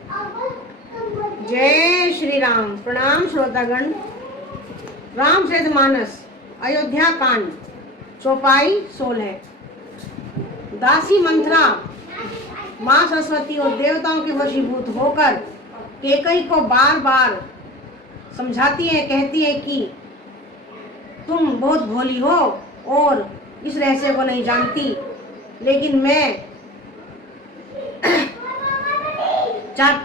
जय श्री राम। प्रणाम श्रोतागण। रामचरितमानस अयोध्या कांड चौपाई 16। दासी मंथरा माँ सरस्वती और देवताओं के वशीभूत होकर कैकेयी को बार बार समझाती है, कहती है कि तुम बहुत भोली हो और इस रहस्य को नहीं जानती, लेकिन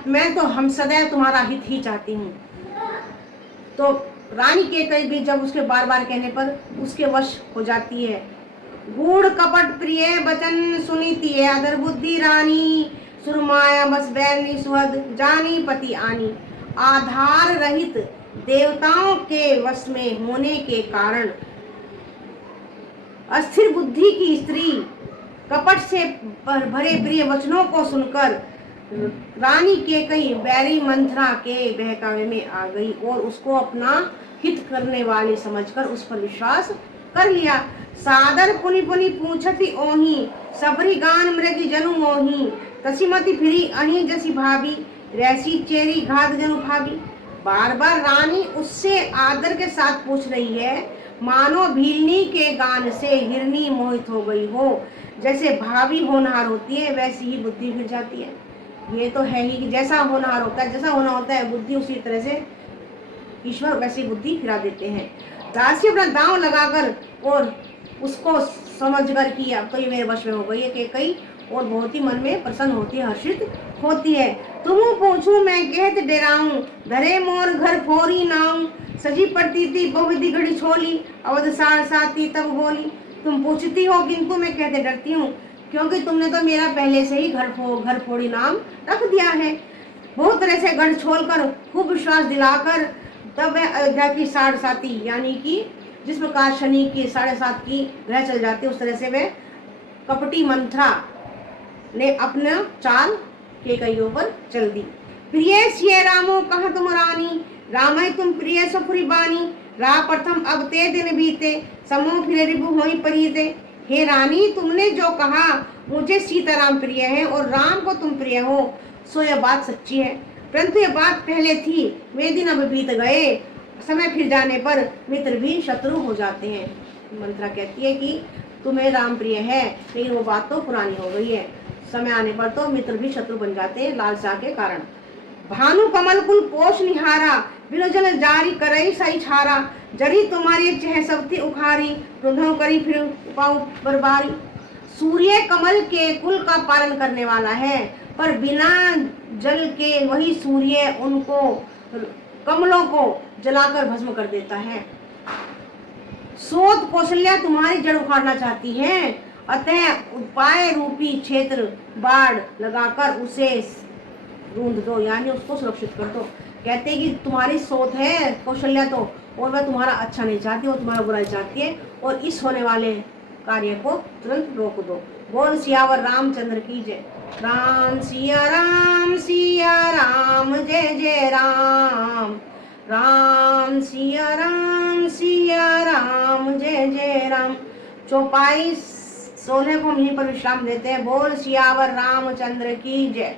मैं तो हम सदैव तुम्हारा हित ही चाहती हूँ। तो रानी कैकेयी भी जब उसके बार बार कहने पर उसके वश हो जाती है। गूढ़ कपट प्रिय बचन सुनीति है, अदर बुद्धि रानी सुरमाया बस बैरनी सुहद जानी पति आनी। आधार रहित देवताओं के वश में होने के कारण अस्थिर बुद्धि की स्त्री कपट से भरे प्रिय वचनों को सुनकर रानी कैकेयी बैरी मंथरा के बहकावे में आ गई और उसको अपना हित करने वाले समझकर उस पर विश्वास कर लिया। सादर पुनि पुनि पूछती ओही, सबरी गान मृग जनु मोही। तसीमती फिरी अही जसी भाभी, रैसी चेरी घात जनु भाभी। बार बार रानी उससे आदर के साथ पूछ रही है, मानो भीलनी के गान से हिरनी मोहित हो गई हो। जैसे भाभी होनहार होती है वैसी ही बुद्धि फिर जाती है। ये तो है ही कि जैसा होनहार होता है, जैसा होना होता है बुद्धि, उसी तरह से ईश्वर वैसी बुद्धि फिरा देते हैं। दासी अपना दांव लगाकर और उसको समझकर कि अब तो ये मेरे वश में हो गई है कैकेयी, और बहुत ही मन में प्रसन्न होती है, हर्षित होती है। तुम पूछूं मैं कहत डेराऊं, धरे मोर घर फोरी नाऊं। सजी पड़ती थी बहुविधि घड़ी छोली, अवध सार साथी तब बोली। तुम पूछती हो किंतु मैं कहते डरती हूँ, क्योंकि तुमने तो मेरा पहले से ही घर फोड़ी नाम रख दिया है। बहुत तरह से गढ़ छोड़कर खूब विश्वास दिलाकर तब वह अयोध्या की साढ़ साथी, यानी कि जिस प्रकार शनि की 7.5 की ग्रह चल जाती है, उस तरह से वह कपटी मंथरा ने अपना चाल कैकेयी पर चल दी। प्रिय सिय रामो कहा तुम रानी, राम तुम प्रिय सुपुरी बानी। रा प्रथम अब ते दिन बीते, समूह फिर रिभु होई परीते। हे रानी, तुमने जो कहा मुझे सीताराम प्रिय है और राम को तुम प्रिय हो, सो यह बात सच्ची है, परंतु यह बात पहले थी, वे दिन अब बीत गए। समय फिर जाने पर मित्र भी शत्रु हो जाते हैं। मंत्रा कहती है कि तुम्हें राम प्रिय है, लेकिन वो बात तो पुरानी हो गई है, समय आने पर तो मित्र भी शत्रु बन जाते हैं लालसा के कारण। भानु कमल कुल पोष निहारा, बिनु जल जारी करई सही छारा। जरी तुम्हारी चह सबती उखारी, रुधो करी फिर उपाऊ बरबारी। सूर्य कमल के कुल का पालन करने वाला है, पर बिना जल के वही सूर्य उनको कमलों को जलाकर भस्म कर देता है। सोत कौशल्या तुम्हारी जड़ उखाड़ना चाहती है, अतः उपाय रूपी क्षेत्र बाढ़ लगाकर उसे रूंध दो, यानी उसको सुरक्षित कर दो। कहते हैं कि तुम्हारी सोच है कौशल्या तो, और वह तुम्हारा अच्छा नहीं चाहती, वो तुम्हारा बुराई चाहती है, और इस होने वाले कार्य को तुरंत रोक दो। बोल सियावर रामचंद्र की जय। राम सिया राम जय जय राम। राम सिया राम जय जय राम। चौपाई 16 को हम यहीं पर विश्राम देते हैं। बोल सियावर रामचंद्र की जय।